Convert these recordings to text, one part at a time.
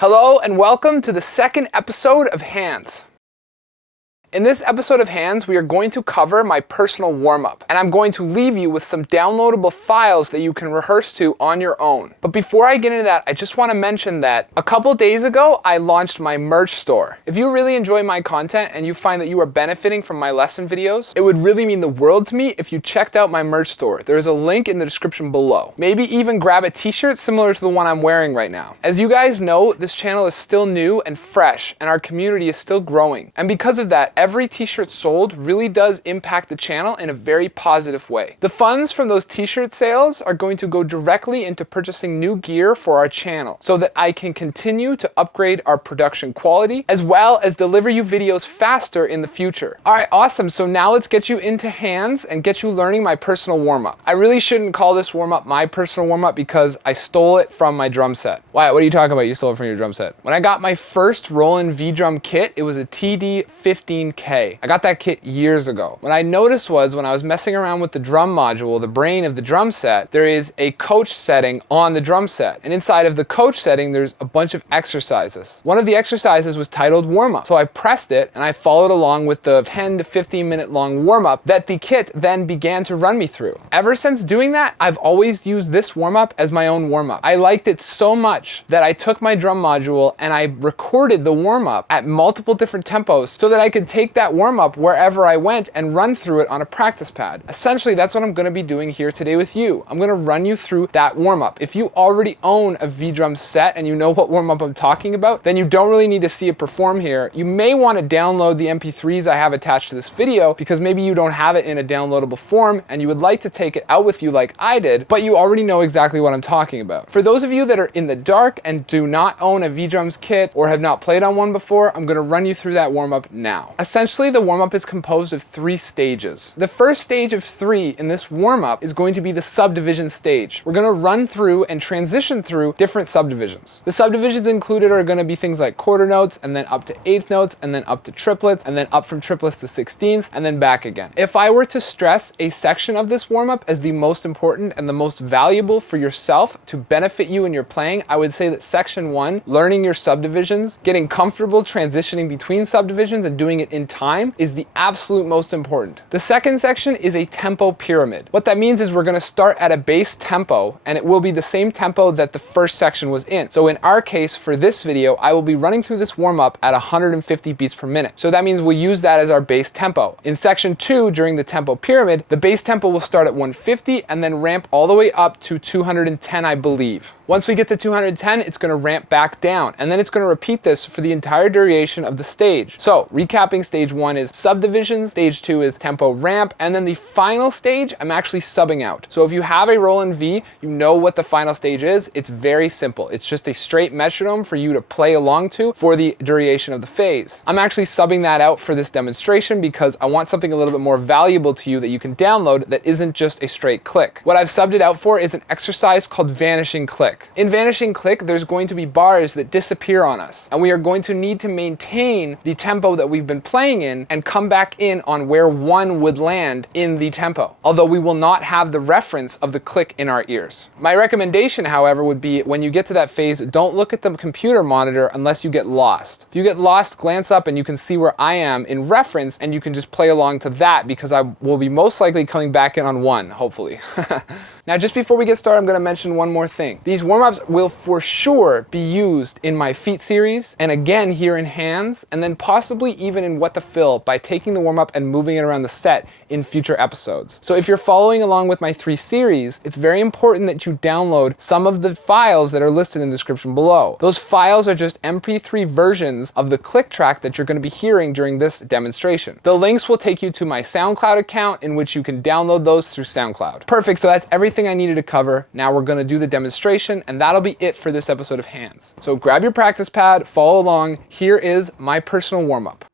Hello and welcome to the second episode of Hands. In this episode of Hands, we are going to cover my personal warm-up, and I'm going to leave you with some downloadable files that you can rehearse to on your own. But before I get into that, I just want to mention that a couple days ago, I launched my merch store. If you really enjoy my content and you find that you are benefiting from my lesson videos, it would really mean the world to me if you checked out my merch store. There is a link in the description below. Maybe even grab a t-shirt similar to the one I'm wearing right now. As you guys know, this channel is still new and fresh, and our community is still growing. And because of that, every t-shirt sold really does impact the channel in a very positive way. The funds from those t-shirt sales are going to go directly into purchasing new gear for our channel so that I can continue to upgrade our production quality as well as deliver you videos faster in the future. All right, awesome. So now let's get you into Hands and get you learning my personal warm-up. I really shouldn't call this warm-up my personal warm-up because I stole it from my drum set. Wyatt, what are you talking about? You stole it from your drum set. When I got my first Roland V-Drum kit, it was a TD15K. I got that kit years ago. What I noticed was when I was messing around with the drum module, the brain of the drum set, there is a coach setting on the drum set. And inside of the coach setting, there's a bunch of exercises. One of the exercises was titled warm-up. So I pressed it and I followed along with the 10 to 15 minute long warm-up that the kit then began to run me through. Ever since doing that, I've always used this warm-up as my own warm-up. I liked it so much that I took my drum module and I recorded the warm-up at multiple different tempos so that I could take that warm-up wherever I went and run through it on a practice pad. Essentially, that's what I'm going to be doing here today with you. I'm going to run you through that warm-up. If you already own a V-Drum set and you know what warm-up I'm talking about, then you don't really need to see it perform here. You may want to download the MP3s I have attached to this video because maybe you don't have it in a downloadable form and you would like to take it out with you like I did, but you already know exactly what I'm talking about. For those of you that are in the dark and do not own a V-Drums kit or have not played on one before, I'm going to run you through that warm-up now. Essentially, the warm-up is composed of 3 stages. The first stage of 3 in this warm-up is going to be the subdivision stage. We're going to run through and transition through different subdivisions. The subdivisions included are going to be things like quarter notes and then up to eighth notes and then up to triplets and then up from triplets to sixteenths and then back again. If I were to stress a section of this warm-up as the most important and the most valuable for yourself to benefit you in your playing, I would say that section 1, learning your subdivisions, getting comfortable transitioning between subdivisions and doing it in time, is the absolute most important. The second section is a tempo pyramid. What that means is we're going to start at a base tempo and it will be the same tempo that the first section was in. So in our case, for this video, I will be running through this warm-up at 150 beats per minute. So that means we'll use that as our base tempo. In section 2, during the tempo pyramid, the base tempo will start at 150 and then ramp all the way up to 210, I believe. Once we get to 210, it's going to ramp back down, and then it's going to repeat this for the entire duration of the stage. So recapping, stage 1 is subdivisions, stage 2 is tempo ramp, and then the final stage, I'm actually subbing out. So if you have a Roland V, you know what the final stage is. It's very simple. It's just a straight metronome for you to play along to for the duration of the phase. I'm actually subbing that out for this demonstration because I want something a little bit more valuable to you that you can download that isn't just a straight click. What I've subbed it out for is an exercise called Vanishing click. In Vanishing click, there's going to be bars that disappear on us, and we are going to need to maintain the tempo that we've been playing in and come back in on where 1 would land in the tempo, although we will not have the reference of the click in our ears. My recommendation, however, would be when you get to that phase, don't look at the computer monitor unless you get lost. If you get lost, glance up and you can see where I am in reference, and you can just play along to that because I will be most likely coming back in on 1, hopefully. Now, just before we get started, I'm going to mention one more thing. These warm-ups will for sure be used in my feet series, and again here in Hands, and then possibly even in What the Fill by taking the warm-up and moving it around the set in future episodes. So if you're following along with my 3 series, it's very important that you download some of the files that are listed in the description below. Those files are just MP3 versions of the click track that you're going to be hearing during this demonstration. The links will take you to my SoundCloud account in which you can download those through SoundCloud. Perfect, so that's everything I needed to cover. Now we're going to do the demonstration, and that'll be it for this episode of Hands. So grab your practice pad, follow along. Here is my personal warm-up.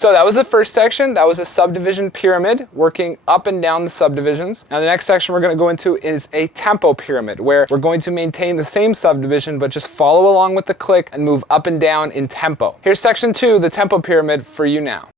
So that was the first section. That was a subdivision pyramid, working up and down the subdivisions. Now the next section we're going to go into is a tempo pyramid, where we're going to maintain the same subdivision, but just follow along with the click and move up and down in tempo. Here's section 2, the tempo pyramid, for you now.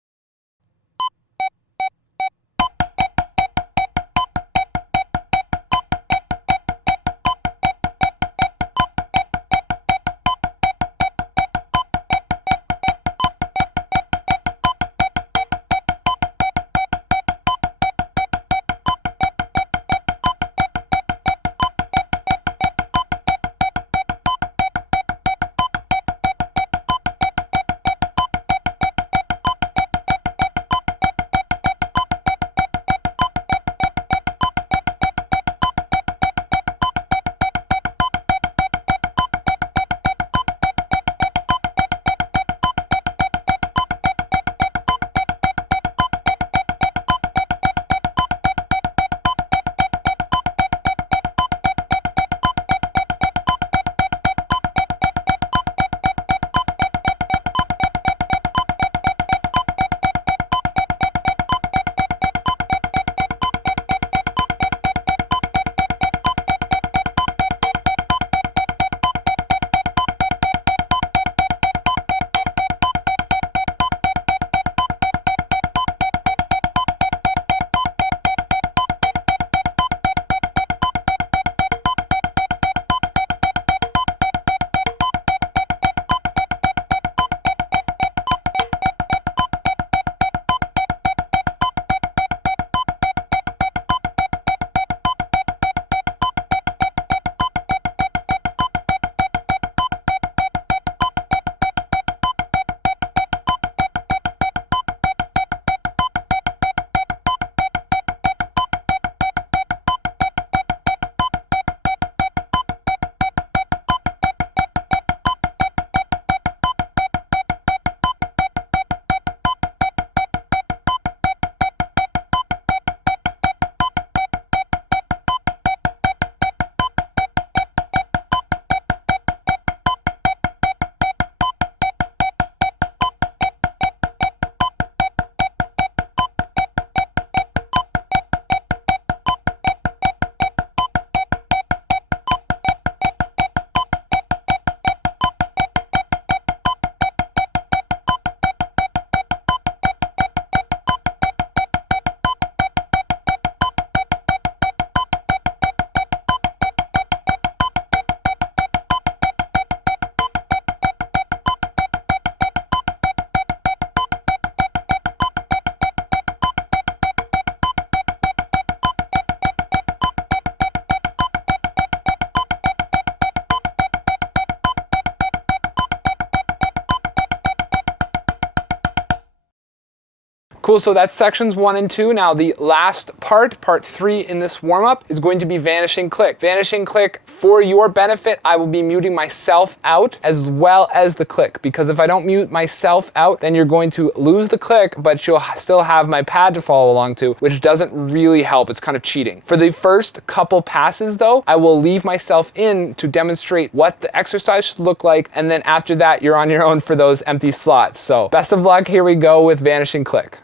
Cool, so that's sections 1 and 2. Now the last part 3 in this warm-up, is going to be Vanishing Click. Vanishing Click, for your benefit, I will be muting myself out as well as the click, because if I don't mute myself out, then you're going to lose the click, but you'll still have my pad to follow along to, which doesn't really help. It's kind of cheating. For the first couple passes though, I will leave myself in to demonstrate what the exercise should look like, and then after that, you're on your own for those empty slots. So best of luck, here we go with Vanishing Click.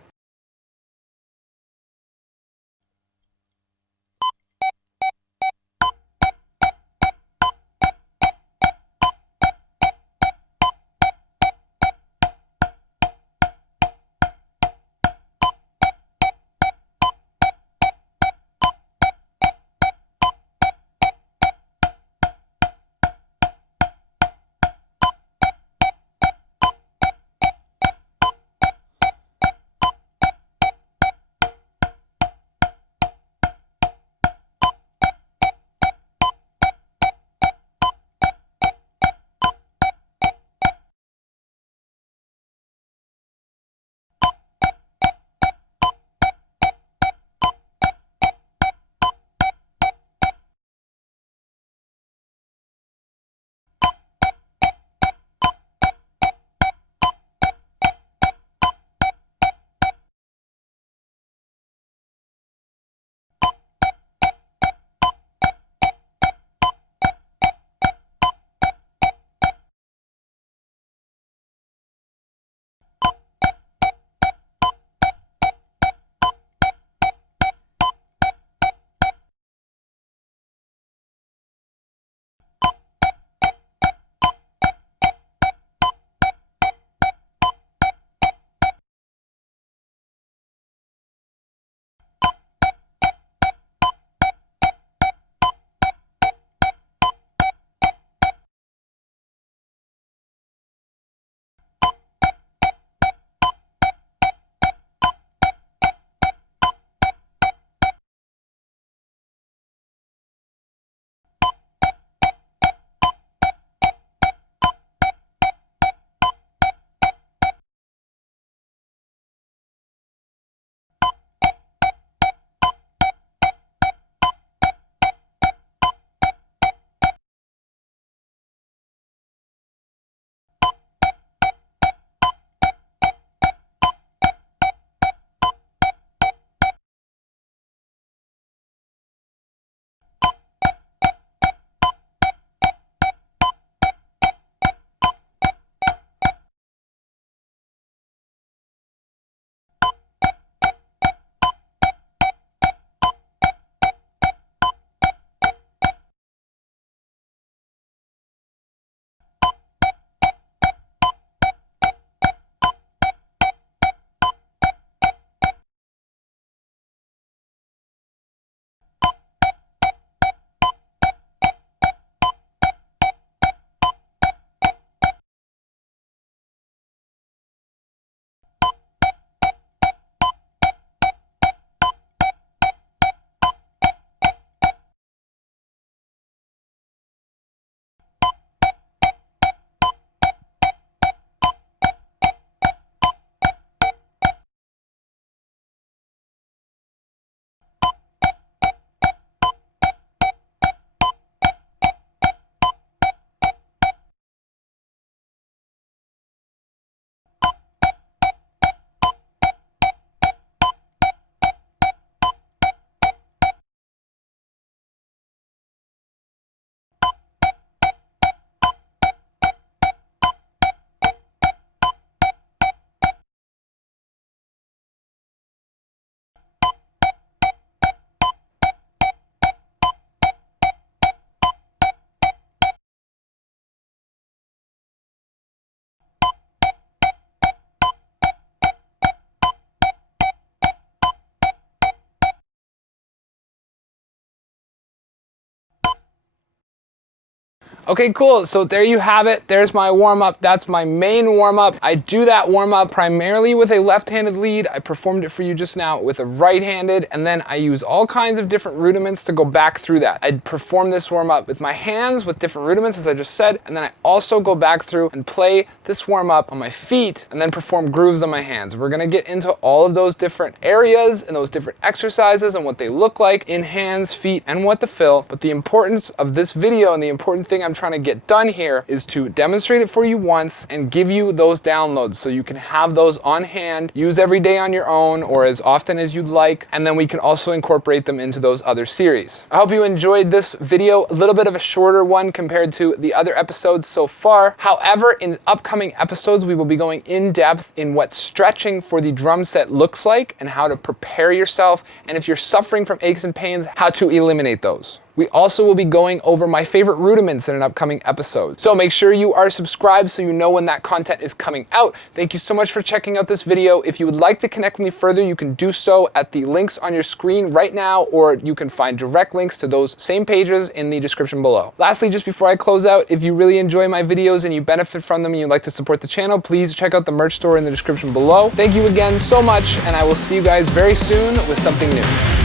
Okay, cool. So there you have it. There's my warm-up. That's my main warm-up. I do that warm-up primarily with a left-handed lead. I performed it for you just now with a right-handed, and then I use all kinds of different rudiments to go back through that. I perform this warm-up with my hands with different rudiments, as I just said, and then I also go back through and play this warm-up on my feet and then perform grooves on my hands. We're gonna get into all of those different areas and those different exercises and what they look like in hands, feet, and what to fill. But the importance of this video and the important thing I'm trying to get done here is to demonstrate it for you once and give you those downloads so you can have those on hand, use every day on your own or as often as you'd like, and then we can also incorporate them into those other series. I hope you enjoyed this video, a little bit of a shorter one compared to the other episodes so far. However, in upcoming episodes, we will be going in depth in what stretching for the drum set looks like and how to prepare yourself, and if you're suffering from aches and pains, how to eliminate those. We also will be going over my favorite rudiments in an upcoming episode. So make sure you are subscribed so you know when that content is coming out. Thank you so much for checking out this video. If you would like to connect with me further, you can do so at the links on your screen right now, or you can find direct links to those same pages in the description below. Lastly, just before I close out, if you really enjoy my videos and you benefit from them and you'd like to support the channel, please check out the merch store in the description below. Thank you again so much, and I will see you guys very soon with something new.